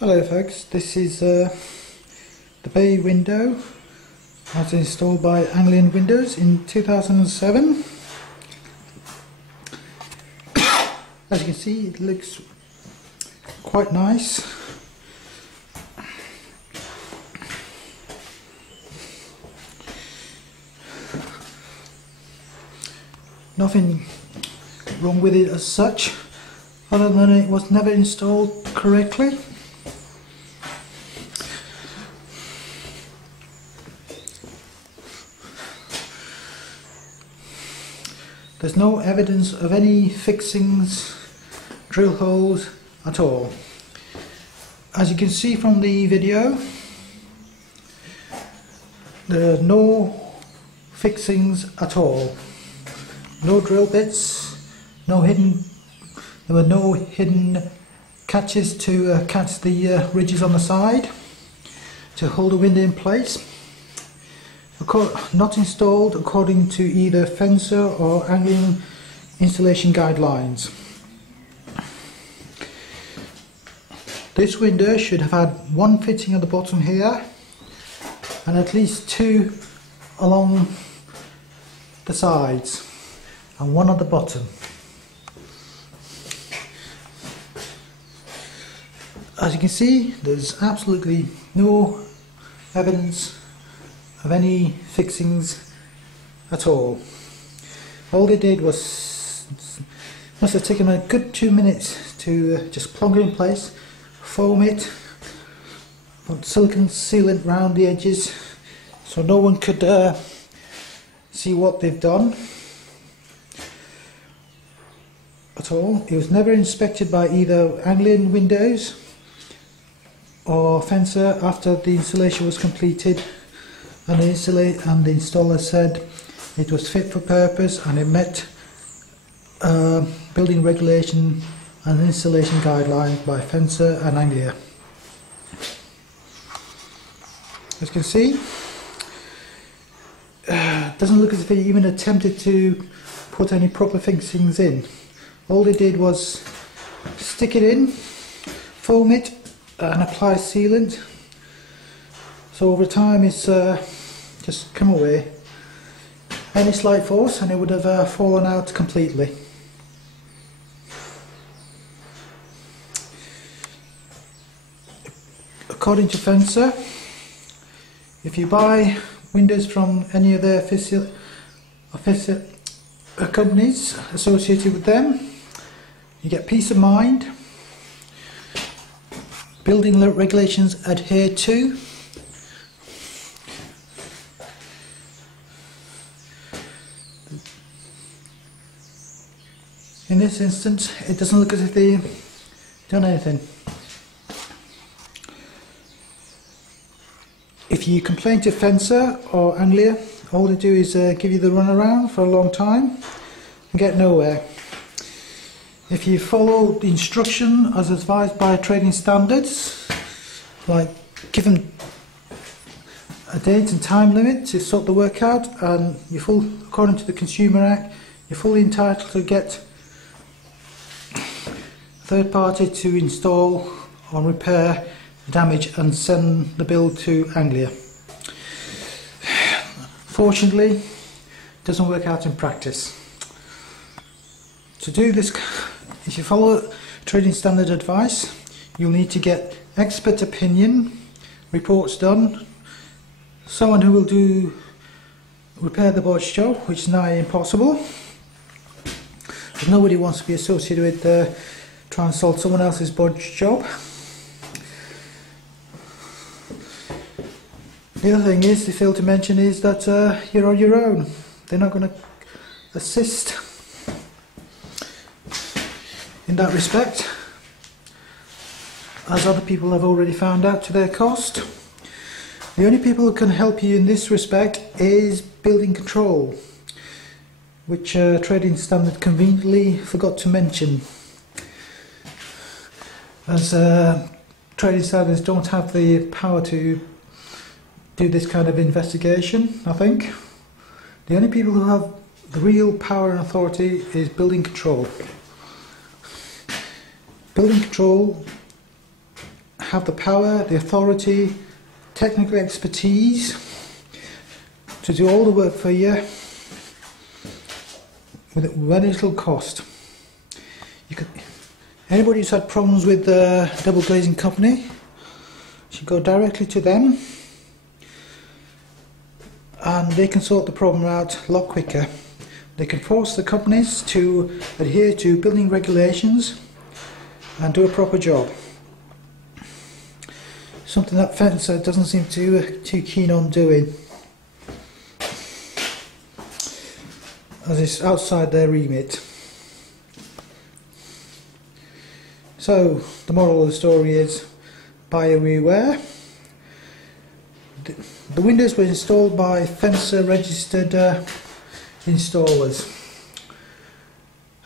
Hello folks, this is the bay window as installed by Anglian Windows in 2007. As you can see, it looks quite nice. Nothing wrong with it as such, other than it was never installed correctly. There's no evidence of any fixings, drill holes at all. As you can see from the video, there are no fixings at all. No drill bits, there were no hidden catches to catch the ridges on the side to hold the window in place. Not installed according to either Fencer or Anglian installation guidelines. This window should have had one fitting at the bottom here and at least two along the sides and one at the bottom. As you can see, there's absolutely no evidence of any fixings at all. All they did was, must have taken a good 2 minutes to just plonk it in place, foam it, put silicone sealant round the edges so no one could see what they've done at all. It was never inspected by either Anglian Windows or Fencer after the installation was completed. And the installer said it was fit for purpose and it met building regulation and installation guidelines by Fencer and Anglia. As you can see, it doesn't look as if they even attempted to put any proper fixings in. All they did was stick it in, foam it and apply sealant. So over time it's just come away. Any slight force and it would have fallen out completely. According to Fencer, if you buy windows from any of their companies associated with them, you get peace of mind, building regulations adhered to, in this instance, it doesn't look as if they've done anything. If you complain to Fencer or Anglia, all they do is give you the runaround for a long time and get nowhere. If you follow the instruction as advised by trading standards, like give them a date and time limit to sort the work out, and according to the Consumer Act, you're fully entitled to get third party to install or repair the damage and send the bill to Anglia. Fortunately, it doesn't work out in practice. To do this, if you follow trading standard advice, you'll need to get expert opinion reports done, someone who will repair the bodge job, which is nigh impossible, because nobody wants to be associated with try and solve someone else's bodge job. The other thing is, they fail to mention, is that you're on your own. They're not going to assist in that respect, as other people have already found out to their cost. The only people who can help you in this respect is building control, which trading standard conveniently forgot to mention, as trading standards don't have the power to do this kind of investigation. I think the only people who have the real power and authority is building control. Building control have the power, the authority, technical expertise to do all the work for you with very little cost. Anybody who's had problems with the double glazing company should go directly to them, and they can sort the problem out a lot quicker. They can force the companies to adhere to building regulations and do a proper job. Something that Fencer doesn't seem too keen on doing, as it's outside their remit. So the moral of the story is buyer beware. The windows were installed by Fencer registered installers.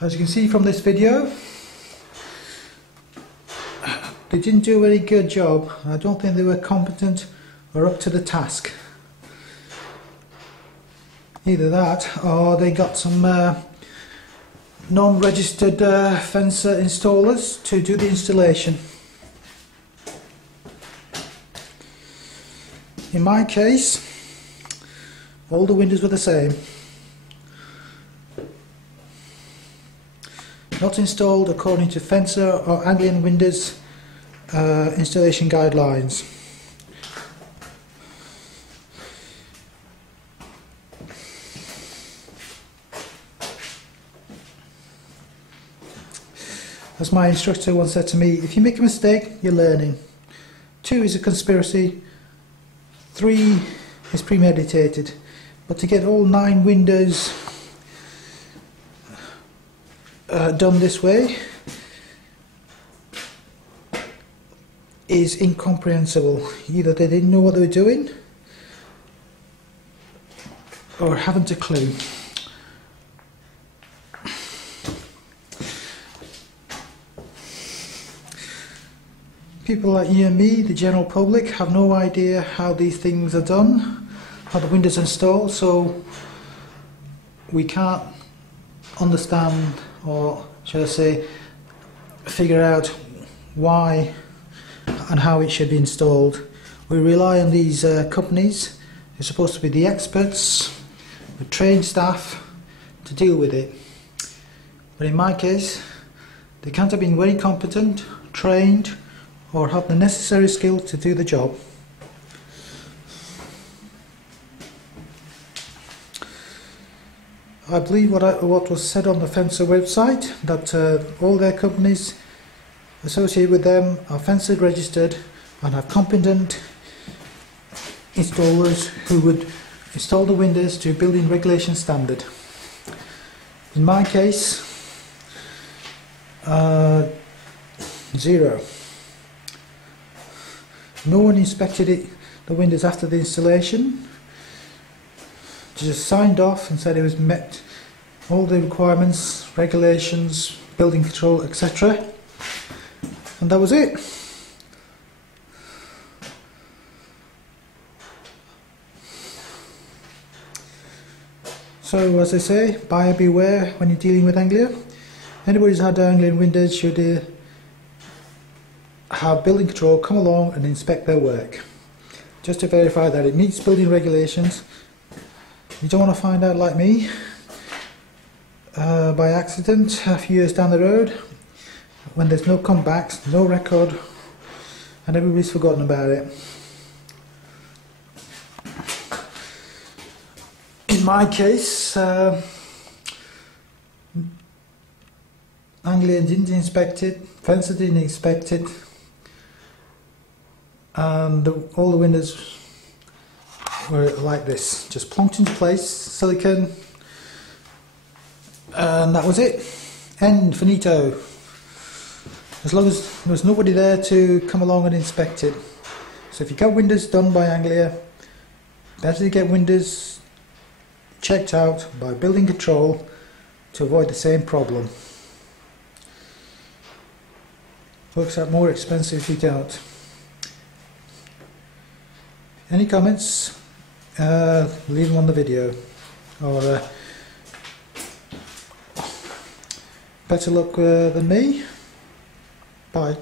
As you can see from this video, they didn't do a very good job. I don't think they were competent or up to the task. Either that, or they got some non-registered Fencer installers to do the installation. In my case, all the windows were the same. Not installed according to Fencer or Anglian Windows installation guidelines. As my instructor once said to me, if you make a mistake, you're learning. 2 is a conspiracy. 3 is premeditated. But to get all 9 windows done this way is incomprehensible. Either they didn't know what they were doing or haven't a clue. People like you and me, the general public, have no idea how these things are done, how the windows are installed, so we can't understand, or should I say, figure out why and how it should be installed. We rely on these companies. They're supposed to be the experts with trained staff to deal with it. But in my case, they can't have been very competent, trained, or have the necessary skill to do the job. I believe what was said on the Fencer website, that all their companies associated with them are Fencer registered and have competent installers who would install the windows to building regulation standard. In my case, 0. No one inspected the windows after the installation. Just signed off and said it was met all the requirements, regulations, building control, etc. And that was it. So, as I say, buyer beware when you're dealing with Anglia. Anybody who's had Anglian windows should have building control come along and inspect their work, just to verify that it meets building regulations. You don't want to find out, like me, by accident a few years down the road when there's no comebacks, no record, and everybody's forgotten about it. In my case, Anglian didn't inspect it, Fencer didn't inspect it, and all the windows were like this, just plonked into place, silicone, and that was it. End, finito. As long as there was nobody there to come along and inspect it. So if you get windows done by Anglia, better to get windows checked out by building control to avoid the same problem. Works out more expensive if you don't. Any comments? Leave them on the video, or better luck than me. Bye.